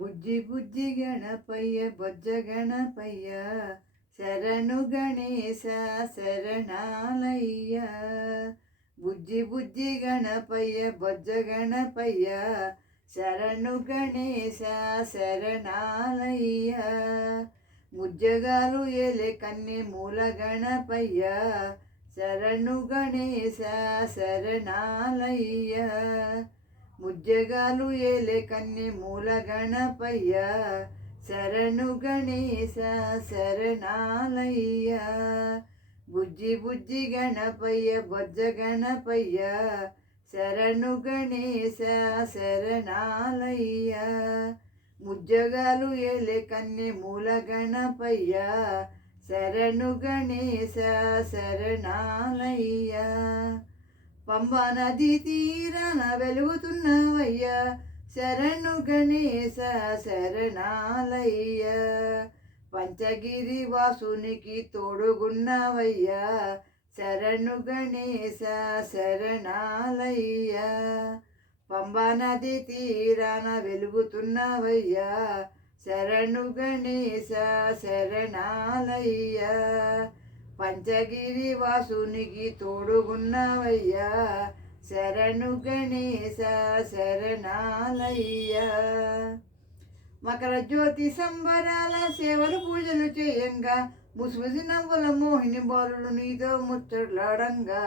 బుజ్జి బుజ్జి గణపయ్య బొజ్జ గణపయ్య శరణు గణేశ శరణాలయ్య. బుజ్జి బుజ్జి గణపయ్య బొజ్జ గణపయ్య శరణు గణేశ శరణాలయ్య. ముజ్జగాలు ఏలే కన్నె మూల గణపయ్య శరణు గణేశ శరణాలయ్య. ముజ్జగాలు ఏలే కన్నె మూల గణపయ్య శరణు గణేశ శరణాలయ్య. బుజ్జి బుజ్జి గణపయ్య బొజ్జ గణపయ్య శరణు గణేశ శరణాలయ్య. ముజ్జగాలు ఏలే కన్నె మూల గణపయ్య శరణు గణేశ శరణాలయ్య. పంబా నది తీరాన వెలుగుతున్నవయ్యా శరణు గణేశ శరణాలయ్య. పంచగిరి వాసునికి తోడుగున్నవయ్యా శరణు గణేశ శరణాలయ్య. పంబా నది తీరాన వెలుగుతున్నవయ్యా శరణు గణేశ శరణాలయ్య. పంచగిరి వాసునికి తోడుగున్నవయ్యా శరణు గణేశ శరణాలయ్య. మకర జ్యోతి సంబరాల సేవలు పూజలు చేయంగా ముసిముసి నవ్వుల మోహిని బాలుడు నీతో ముచ్చట్లాడంగా.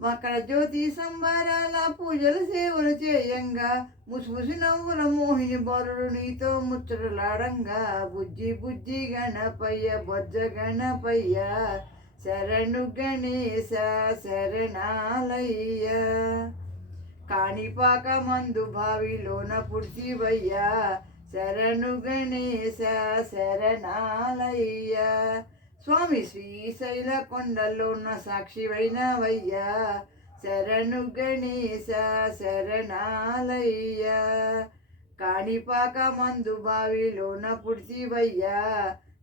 మకర జ్యోతి సంబరాల పూజలు సేవలు చేయంగా ముసిముసి నవ్వుల మోహిని బాలుడు నీతో ముచ్చటలాడంగా. బుజ్జి బుజ్జి గణపయ్య బొజ్జ గణపయ్య శరణు గణేశ శరణాలయ్య. కాణిపాక మందు బావిలోన పుడిచివయ్యా శరణు గణేశ శరణాలయ్య. స్వామి శ్రీశైల కొండలోన సాక్షివైనవయ్యా శరణు గణేశ శరణాలయ్య. కాణిపాక మందు బావిలోన పుడిచివయ్యా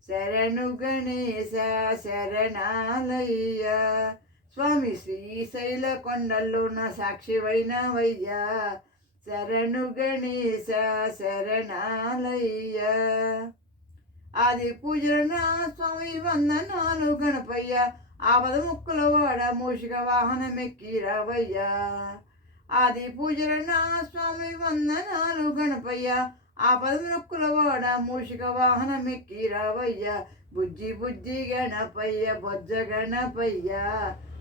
శరణు గణేశ శరణాలయ్య. స్వామి శ్రీశైల కొండలోన సాక్షివైనవయ్యా శరణు గణేశ శరణాలయ్య. ఆది పూజల స్వామి వందనాలు గణపయ్య ఆపద ముక్కుల వాడ మూషిక వాహనమెక్కి రావయ్యా. ఆది పూజల స్వామి వందనాలు గణపయ్య ఆపద ముక్కుల వాడ మూషిక వాహనమెక్కి రావయ్యా. బుజ్జి బుజ్జి గణపయ్య బొజ్జ గణపయ్య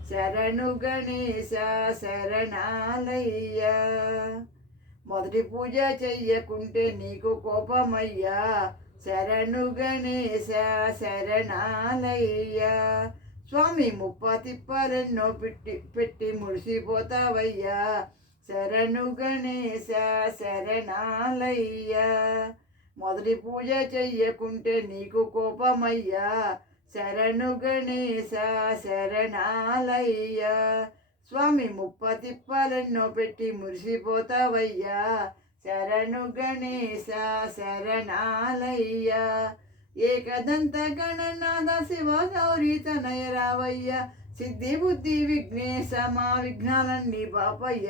శరణు గణేశ శరణాలయ్య. మొదటి పూజ చెయ్యకుంటే నీకు కోపమయ్యా శరణు గణేశ శరణాలయ్య. స్వామి ముప్ప తిప్పలెన్నో పెట్టి మురిసిపోతావయ్యా శరణు గణేశ శరణాలయ్య. మొదటి పూజ చెయ్యకుంటే నీకు కోపమయ్యా శరణు గణేశ శరణాలయ్య. స్వామి ముప్ప తిప్పలెన్నో పెట్టి మురిసిపోతావయ్యా శరణు గణేశ శరణాలయ్య. ఏకదంత గణనాథ శివ గౌరీ తనయ రావయ్య సిద్ధి బుద్ధి విఘ్నేశ మా విఘ్నాలన్నీ బాపయ్య.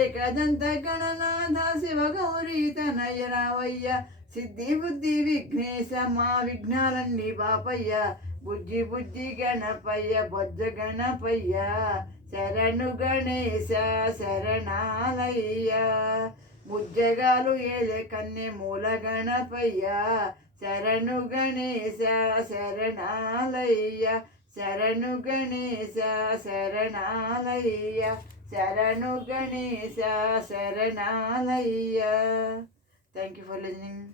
ఏకదంత గణనాథ శివ గౌరీ తనయ రావయ్య సిద్ధి బుద్ధి విఘ్నేశ మా విఘ్నాలన్నీ బాపయ్య. బుజ్జి బుజ్జి గణపయ్య బొజ్జ గణపయ్య శరణు గణేశ శరణాలయ్య. ముజ్జగాలు ఏలే కన్నె మూల గణపయ్య శరణు గణేశ శరణాలయ్య. శరణు గణేశ శరణాలయ్య శరణు గణేశ శరణాలయ్య. Thank you for listening.